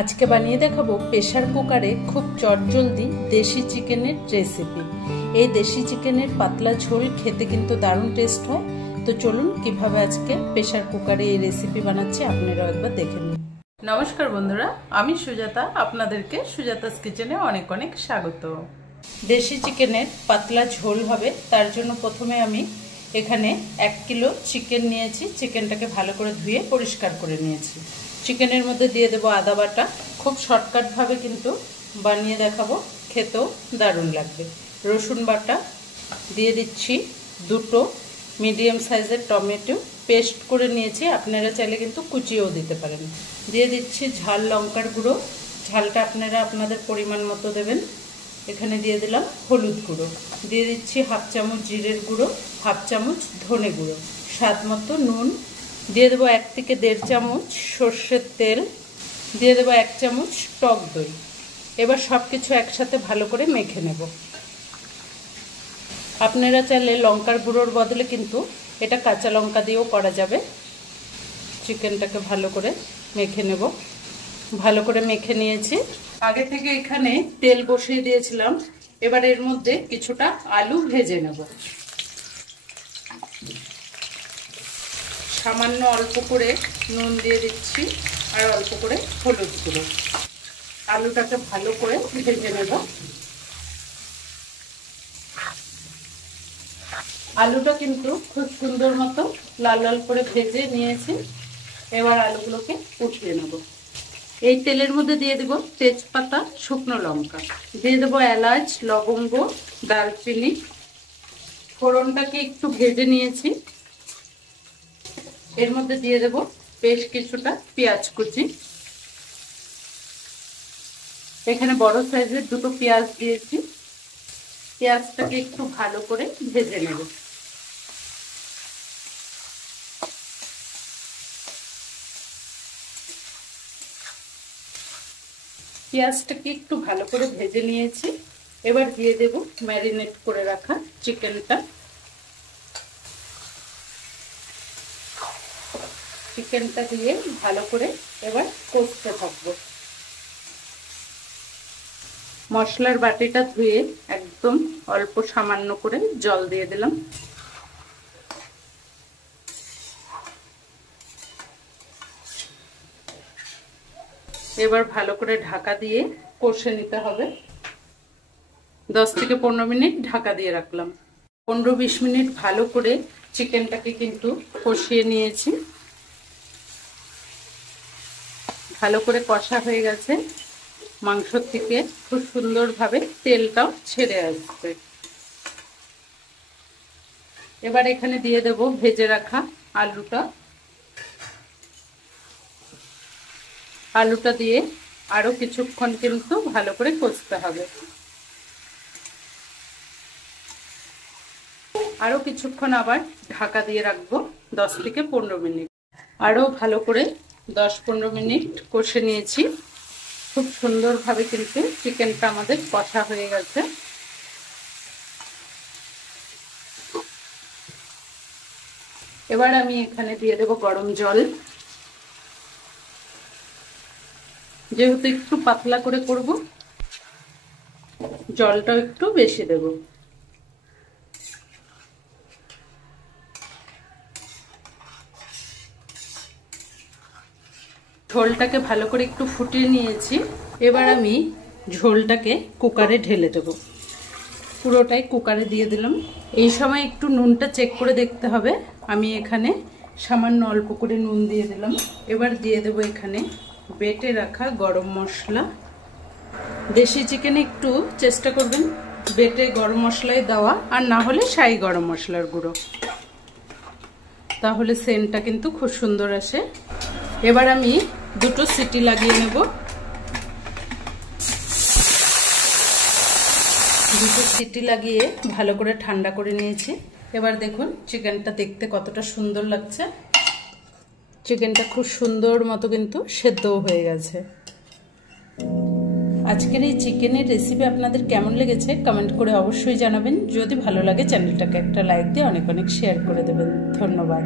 আজকে বানিয়ে দেখাবো প্রেসার কুকারে খুব চটজলদি দেশি চিকেনের রেসিপি। এই দেশি চিকেনের পাতলা ঝোল খেতে কিন্তু দারুণ টেস্ট হয়। তো চলুন কিভাবে আজকে প্রেসার কুকারে এই রেসিপি বানাচ্ছি আপনারাও একবার দেখে নিন। নমস্কার বন্ধুরা, আমি সুজাতা, আপনাদেরকে সুজাতাস কিচেনে অনেক অনেক স্বাগত। দেশি চিকেনের পাতলা ঝোল হবে, তার জন্য প্রথমে আমি এখানে 1 কিলো চিকেন নিয়েছি। চিকেনটাকে ভালো করে ধুয়ে পরিষ্কার করে নিয়েছি। চিকেনের মধ্যে দিয়ে দেবো আদা বাটা। খুব শর্টকাটভাবে কিন্তু বানিয়ে দেখাবো, খেতেও দারুণ লাগবে। রসুন বাটা দিয়ে দিচ্ছি, 2টো মিডিয়াম সাইজের টমেটো পেস্ট করে নিয়েছি, আপনারা চাইলে কিন্তু কুচিয়েও দিতে পারেন। দিয়ে দিচ্ছি ঝাল লঙ্কার গুঁড়ো, ঝালটা আপনারা আপনাদের পরিমাণ মতো দেবেন। এখানে দিয়ে দিলাম হলুদ গুঁড়ো, দিয়ে দিচ্ছি 1/2 চামচ জিরের গুঁড়ো, 1/2 চামচ ধনে গুঁড়ো, স্বাদ মতো নুন, দিয়ে দেবো 1 থেকে 1.5 চামচ সর্ষের তেল, দিয়ে দেবো 1 চামচ টক দই। এবার সব কিছু একসাথে ভালো করে মেখে নেব। আপনারা চাইলে লঙ্কার গুঁড়োর বদলে কিন্তু এটা কাঁচা লঙ্কা দিয়েও করা যাবে। চিকেনটাকে ভালো করে মেখে নেব। ভালো করে মেখে নিয়েছি। আগে থেকে এখানে তেল বসিয়ে দিয়েছিলাম। এবার এর মধ্যে কিছুটা আলু ভেজে নেব। সামান্য অল্প করে নুন দিয়ে দিচ্ছি আর অল্প করে হলুদ গুঁড়ো। আলুটাকে ভালো করে ভেজে নেব। আলুটা কিন্তু খুব সুন্দর মতো লাল লাল করে ভেজে নিয়েছি। এবার আলুগুলোকে উঠিয়ে নেব। এই তেলের মধ্যে দিয়ে দেব তেজপাতা, শুকনো লঙ্কা, দিয়ে দেবো এলাচ, লবঙ্গ, দারচিনি। ফোড়নটাকে একটু ভেজে নিয়েছি। এর মধ্যে দিয়ে দেব বেশ কিছুটা পেঁয়াজ কুচি। এখানে বড় সাইজের 2টো পেঁয়াজ দিয়েছি। পেঁয়াজটাকে একটু ভালো করে ভেজে নেব। পেঁয়াজটাকে একটু ভালো করে ভেজে নিয়েছি। এবার দিয়ে দেব ম্যারিনেট করে রাখা চিকেনটা। চিকেনটা দিয়ে ভালো করে এবার কষতে থাকবো। মশলার বাটিটা ধুয়ে একদম অল্প সামান্য করে জল দিয়ে দিলাম। এবার ভালো করে ঢাকা দিয়ে কষে নিতে হবে। 10 থেকে 15 মিনিট ঢাকা দিয়ে রাখলাম। 15-20 মিনিট ভালো করে চিকেনটাকে কিন্তু কষিয়ে নিয়েছি। ভালো করে কষা হয়ে গেছে। মাংস থেকে খুব সুন্দরভাবে তেলটাও ছেড়ে আসছে। এবার এখানে দিয়ে দেব ভেজে রাখা আলুটা। আলুটা দিয়ে আরো কিছুক্ষণ কিন্তু ভালো করে কষতে হবে। আরো কিছুক্ষণ আবার ঢাকা দিয়ে রাখবো, 10 থেকে 15 মিনিট। আরো ভালো করে 10-15 মিনিট কষে নিয়েছি। খুব সুন্দরভাবে কিন্তু চিকেনটা আমাদের কষা হয়ে গেছে। এবার আমি এখানে দিয়ে দেব গরম জল। যেহেতু একটু পাতলা করে করব, জলটা একটু বেশি দেব। ঝোলটাকে ভালো করে একটু ফুটিয়ে নিয়েছি। এবার আমি ঝোলটাকে কুকারে ঢেলে দেব। পুরোটাই কুকারে দিয়ে দিলাম। এই সময় একটু নুনটা চেক করে দেখতে হবে। আমি এখানে সামান্য অল্প করে নুন দিয়ে দিলাম। এবার দিয়ে দেব এখানে বেটে রাখা গরম মশলা। দেশি চিকেনে একটু চেষ্টা করবেন বেটে গরম মশলাই দেওয়া, আর না হলে শাহি গরম মশলার গুঁড়ো, তাহলে সেন্টটা কিন্তু খুব সুন্দর আসে। এবার আমি 2টো সিটি লাগিয়ে নেব। 2টো সিটি লাগিয়ে ভালো করে ঠান্ডা করে নিয়েছি। এবার দেখুন চিকেনটা দেখতে কতটা সুন্দর লাগছে। চিকেনটা খুব সুন্দর মতো কিন্তু সেদ্ধও হয়ে গেছে। আজকের এই চিকেনের রেসিপি আপনাদের কেমন লেগেছে কমেন্ট করে অবশ্যই জানাবেন। যদি ভালো লাগে চ্যানেলটাকে একটা লাইক দিয়ে অনেক অনেক শেয়ার করে দেবেন। ধন্যবাদ।